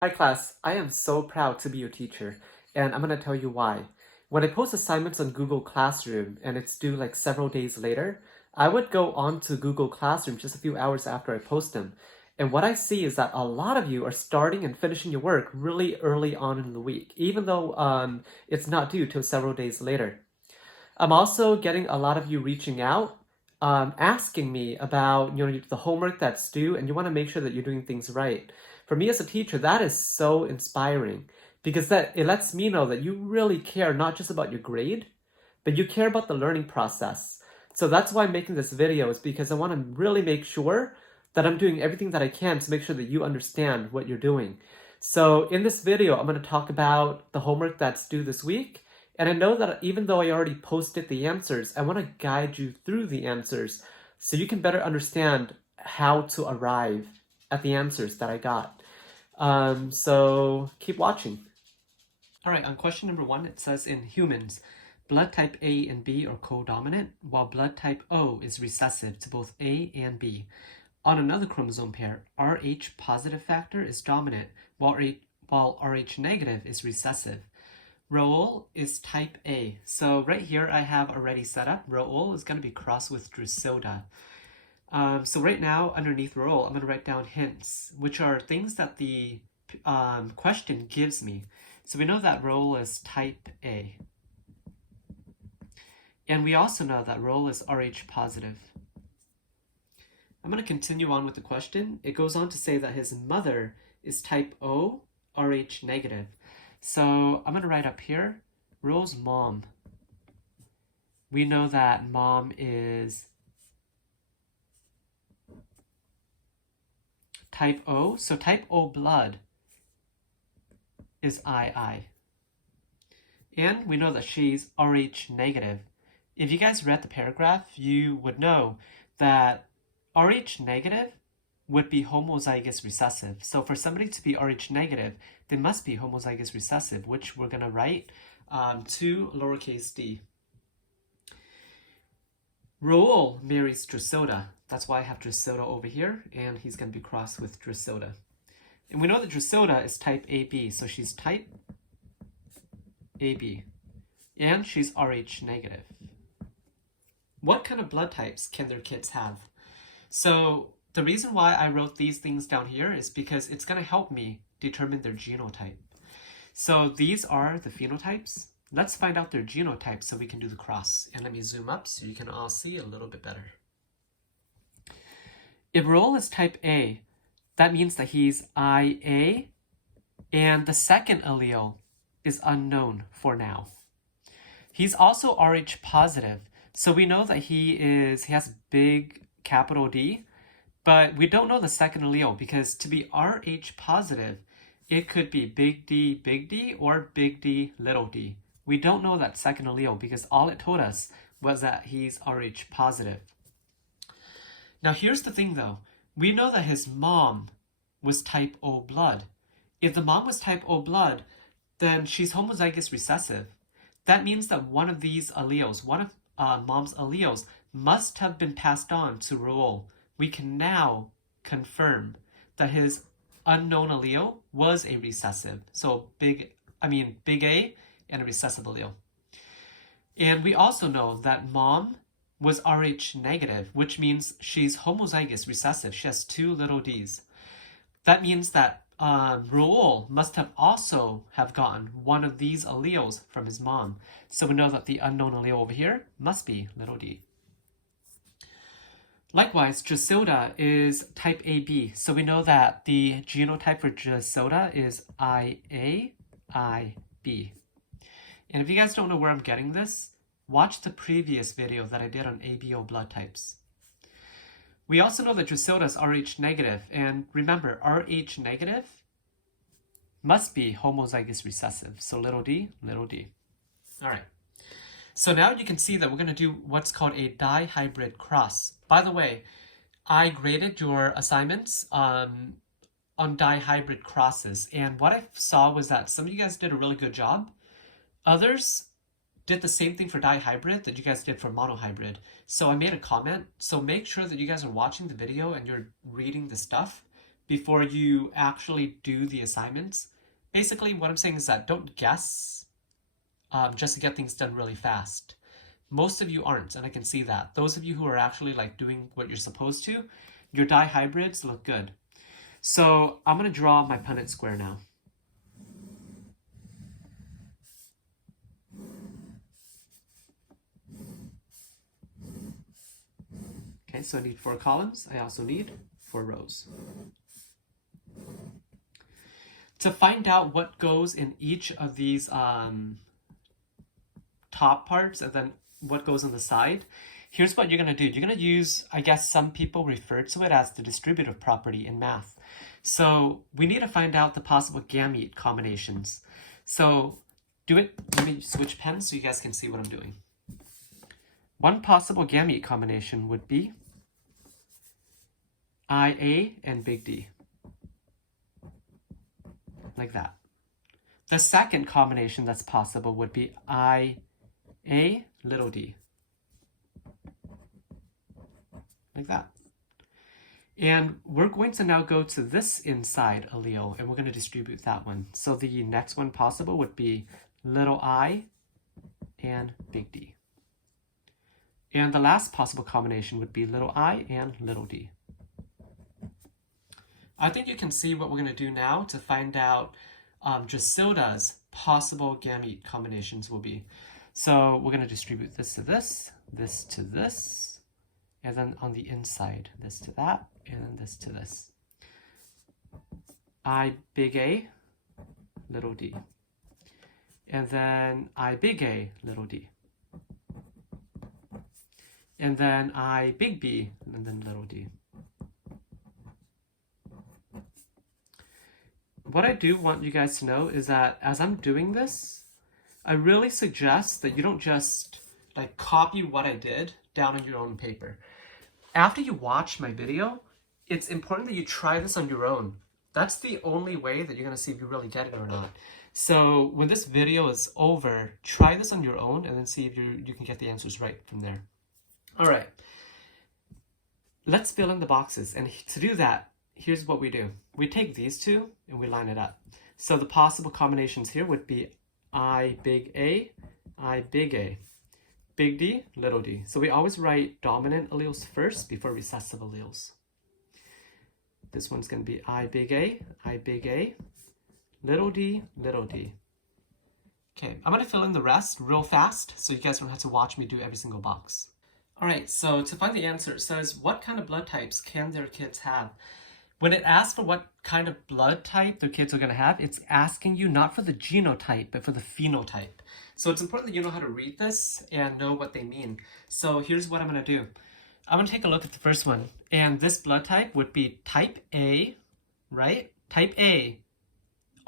Hi class, I am so proud to be your teacher, and I'm going to tell you why. When I post assignments on Google Classroom and it's due like several days later, I would go on to Google Classroom just a few hours after I post them. And what I see is that a lot of you are starting and finishing your work really early on in the week, even though it's not due till several days later. I'm also getting a lot of you reaching out, asking me about the homework that's due, and you want to make sure that you're doing things right. For me as a teacher, that is so inspiring because that it lets me know that you really care not just about your grade, but you care about the learning process. So that's why I'm making this video is because I want to really make sure that I'm doing everything that I can to make sure that you understand what you're doing. So in this video, I'm going to talk about the homework that's due this week. And I know that even though I already posted the answers, I want to guide you through the answers so you can better understand how to arrive at the answers that I got. So keep watching. All right, on question number 1, it says in humans, blood type A and B are co-dominant, while blood type O is recessive to both A and B. On another chromosome pair, Rh positive factor is dominant, while Rh negative is recessive. Raoul is type A. So right here I have already set up. Raoul is going to be crossed with Drusilla. So right now, underneath Raoul, I'm going to write down hints, which are things that the question gives me. So we know that Raoul is type A. And we also know that Raoul is Rh positive. I'm going to continue on with the question. It goes on to say that his mother is type O, Rh negative. So I'm going to write up here, Raoul's mom. We know that mom is type O. So type O blood is II. And we know that she's Rh negative. If you guys read the paragraph, you would know that Rh negative would be homozygous recessive. So for somebody to be Rh negative, they must be homozygous recessive, which we're going to write 2 lowercase d. Raoul marries Drusilla. That's why I have Drusilla over here, and he's going to be crossed with Drusilla. And we know that Drusilla is type AB, so she's type AB. And she's Rh negative. What kind of blood types can their kids have? So the reason why I wrote these things down here is because it's going to help me determine their genotype. So these are the phenotypes. Let's find out their genotype so we can do the cross. And let me zoom up so you can all see a little bit better. If Raoul is type A, that means that he's IA, and the second allele is unknown for now. He's also Rh positive, so we know that he has big capital D, but we don't know the second allele because to be Rh positive, it could be big D, or big D, little d. We don't know that second allele because all it told us was that he's Rh positive. Now here's the thing though. We know that his mom was type O blood. If the mom was type O blood, then she's homozygous recessive. That means that one of these alleles, one of mom's alleles, must have been passed on to Raoul. We can now confirm that his unknown allele was a recessive. So big A and a recessive allele. And we also know that mom was Rh negative, which means she's homozygous recessive. She has 2 little d's. That means that Raoul must have also have gotten one of these alleles from his mom. So we know that the unknown allele over here must be little d. Likewise, Drusilla is type AB. So we know that the genotype for Drusilla is IAIB. And if you guys don't know where I'm getting this, watch the previous video that I did on ABO blood types. We also know that Drusilla is Rh negative, and remember, Rh negative must be homozygous recessive, so little d, little d. All right, so now you can see that we're going to do what's called a dihybrid cross. By the way, I graded your assignments on dihybrid crosses, and what I saw was that some of you guys did a really good job. Others did the same thing for dihybrid that you guys did for monohybrid. So I made a comment. So make sure that you guys are watching the video and you're reading the stuff before you actually do the assignments. Basically, what I'm saying is that don't guess just to get things done really fast. Most of you aren't, and I can see that. Those of you who are actually like doing what you're supposed to, your dihybrids look good. So I'm going to draw my Punnett square now. Okay, so I need 4 columns. I also need 4 rows. To find out what goes in each of these top parts and then what goes on the side, here's what you're going to do. You're going to use, I guess some people refer to it as the distributive property in math. So we need to find out the possible gamete combinations. So let me switch pens so you guys can see what I'm doing. One possible gamete combination would be IA and big D. Like that. The second combination that's possible would be IA little d. Like that. And we're going to now go to this inside allele, and we're going to distribute that one. So the next one possible would be little I and big D. And the last possible combination would be little I and little d. I think you can see what we're going to do now to find out Drasilda's possible gamete combinations will be. So we're going to distribute this to this, this to this, and then on the inside, this to that, and then this to this. I big A, little d. And then I big A, little d. And then I big B, and then little d. What I do want you guys to know is that as I'm doing this, I really suggest that you don't just like copy what I did down on your own paper. After you watch my video, it's important that you try this on your own. That's the only way that you're going to see if you really get it or not. So when this video is over, try this on your own and then see if you can get the answers right from there. All right, let's fill in the boxes. And to do that, here's what we do. We take these two and we line it up. So the possible combinations here would be I big A, I big A, big D, little d. So we always write dominant alleles first before recessive alleles. This one's going to be I big A, little d, little d. Okay, I'm going to fill in the rest real fast so you guys don't have to watch me do every single box. All right, so to find the answer, it says, what kind of blood types can their kids have? When it asks for what kind of blood type their kids are going to have, it's asking you not for the genotype, but for the phenotype. So it's important that you know how to read this and know what they mean. So here's what I'm going to do. I'm going to take a look at the first one. And this blood type would be type A, right? Type A,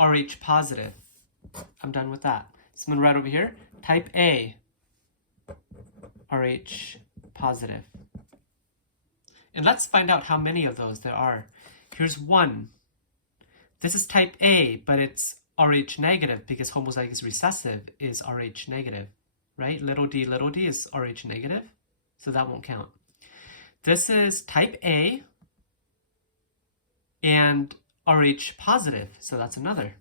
Rh positive. I'm done with that. So I'm going to write over here, type A, Rh positive. And let's find out how many of those there are. Here's one. This is type A, but it's Rh negative because homozygous recessive is Rh negative, right? Little d is Rh negative, so that won't count. This is type A and Rh positive, so that's another.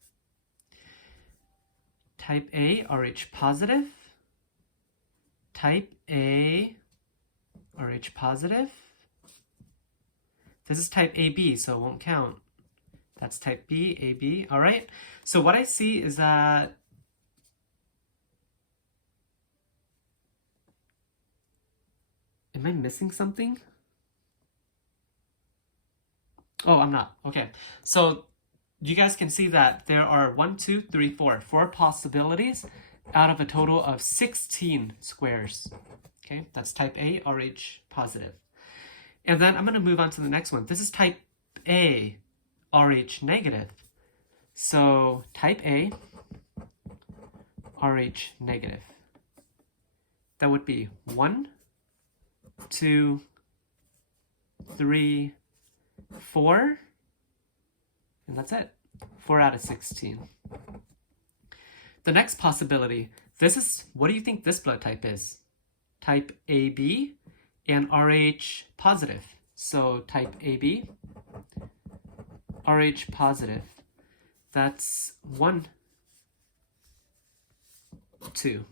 Type A, Rh positive. Type A, Rh positive. This is type AB, so it won't count. That's type B, AB, all right? So what I see is that am I missing something? Oh, I'm not, okay. So you guys can see that there are 4 possibilities out of a total of 16 squares. Okay, that's type A, Rh positive. And then I'm going to move on to the next one. This is type A, Rh negative. So type A, Rh negative. That would be 1, 2, 3, 4, and that's it. 4 out of 16. The next possibility, what do you think this blood type is? Type AB and Rh positive. So type AB, Rh positive. That's 1, 2.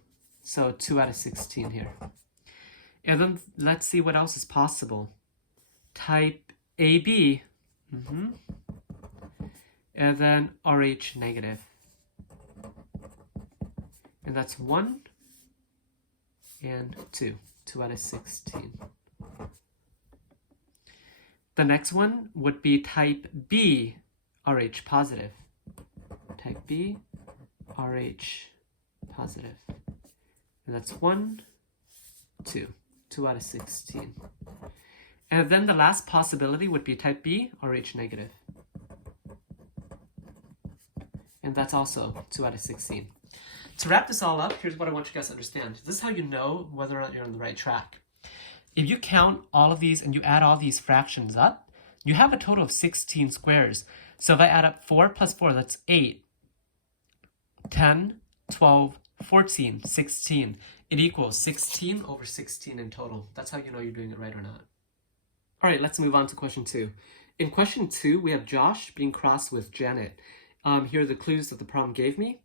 So 2 out of 16 here. And then let's see what else is possible. Type AB, and then Rh negative. And that's 1 and 2. 2 out of 16. The next one would be type B, Rh positive. Type B, Rh positive. And that's 1, 2. 2 out of 16. And then the last possibility would be type B, Rh negative. And that's also 2 out of 16. To wrap this all up, here's what I want you guys to understand. This is how you know whether or not you're on the right track. If you count all of these and you add all these fractions up, you have a total of 16 squares. So if I add up 4 plus 4, that's 8, 10, 12, 14, 16. It equals 16 over 16 in total. That's how you know you're doing it right or not. All right, let's move on to question 2. In question 2, we have Josh being crossed with Janet. Here are the clues that the problem gave me.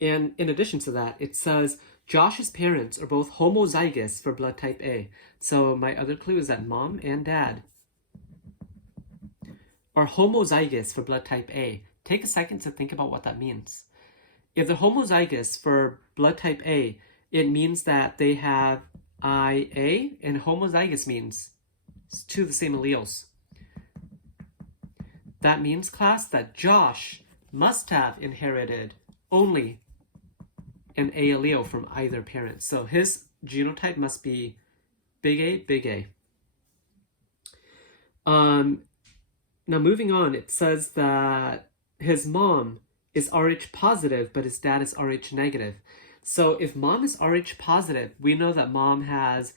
And in addition to that, it says Josh's parents are both homozygous for blood type A. So my other clue is that mom and dad are homozygous for blood type A. Take a second to think about what that means. If they're homozygous for blood type A, it means that they have IA, and homozygous means 2 of the same alleles. That means, class, that Josh must have inherited only an A allele from either parent. So his genotype must be big A, big A. Now moving on, it says that his mom is Rh positive, but his dad is Rh negative. So if mom is Rh positive, we know that mom has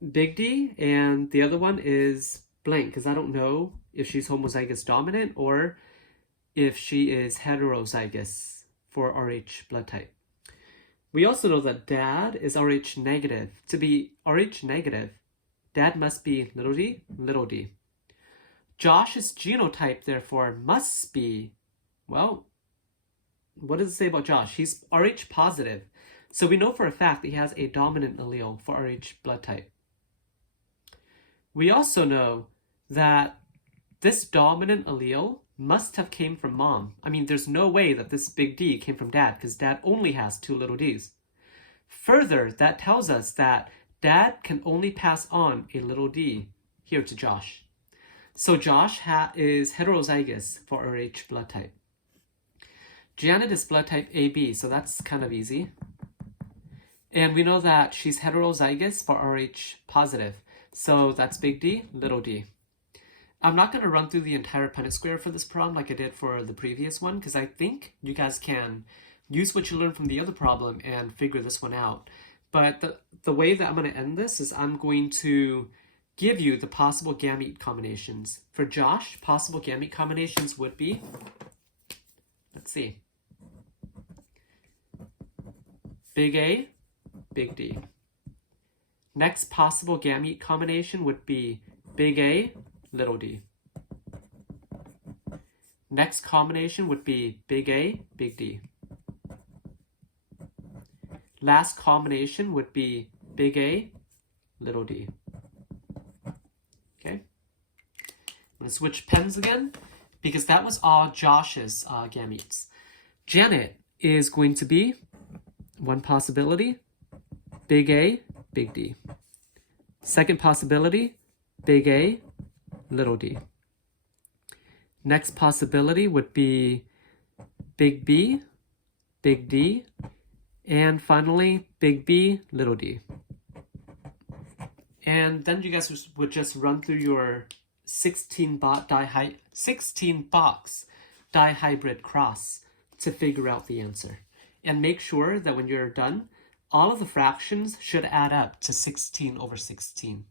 big D, and the other one is blank, because I don't know if she's homozygous dominant or if she is heterozygous for Rh blood type. We also know that dad is Rh negative. To be Rh negative, dad must be little d, little d. Josh's genotype, therefore, must be, well, what does it say about Josh? He's Rh positive. So we know for a fact that he has a dominant allele for Rh blood type. We also know that this dominant allele must have came from mom. I mean, there's no way that this big D came from dad, because dad only has 2 little d's. Further, that tells us that dad can only pass on a little d here to Josh. So Josh is heterozygous for Rh blood type. Janet is blood type AB, so that's kind of easy. And we know that she's heterozygous for Rh positive. So that's big D, little d. I'm not going to run through the entire Punnett square for this problem like I did for the previous one, because I think you guys can use what you learned from the other problem and figure this one out. But the way that I'm going to end this is I'm going to give you the possible gamete combinations. For Josh, possible gamete combinations would be, let's see, big A, big D. Next possible gamete combination would be big A, little d. Next combination would be big A, big D. Last combination would be big A, little d. Okay? I'm going to switch pens again, because that was all Josh's gametes. Janet is going to be, one possibility, big A, big D. Second possibility, big A, little d. Next possibility would be big B, big D, and finally big B, little d. And then you guys would just run through your 16-box dihybrid cross to figure out the answer. And make sure that when you're done, all of the fractions should add up to 16 over 16.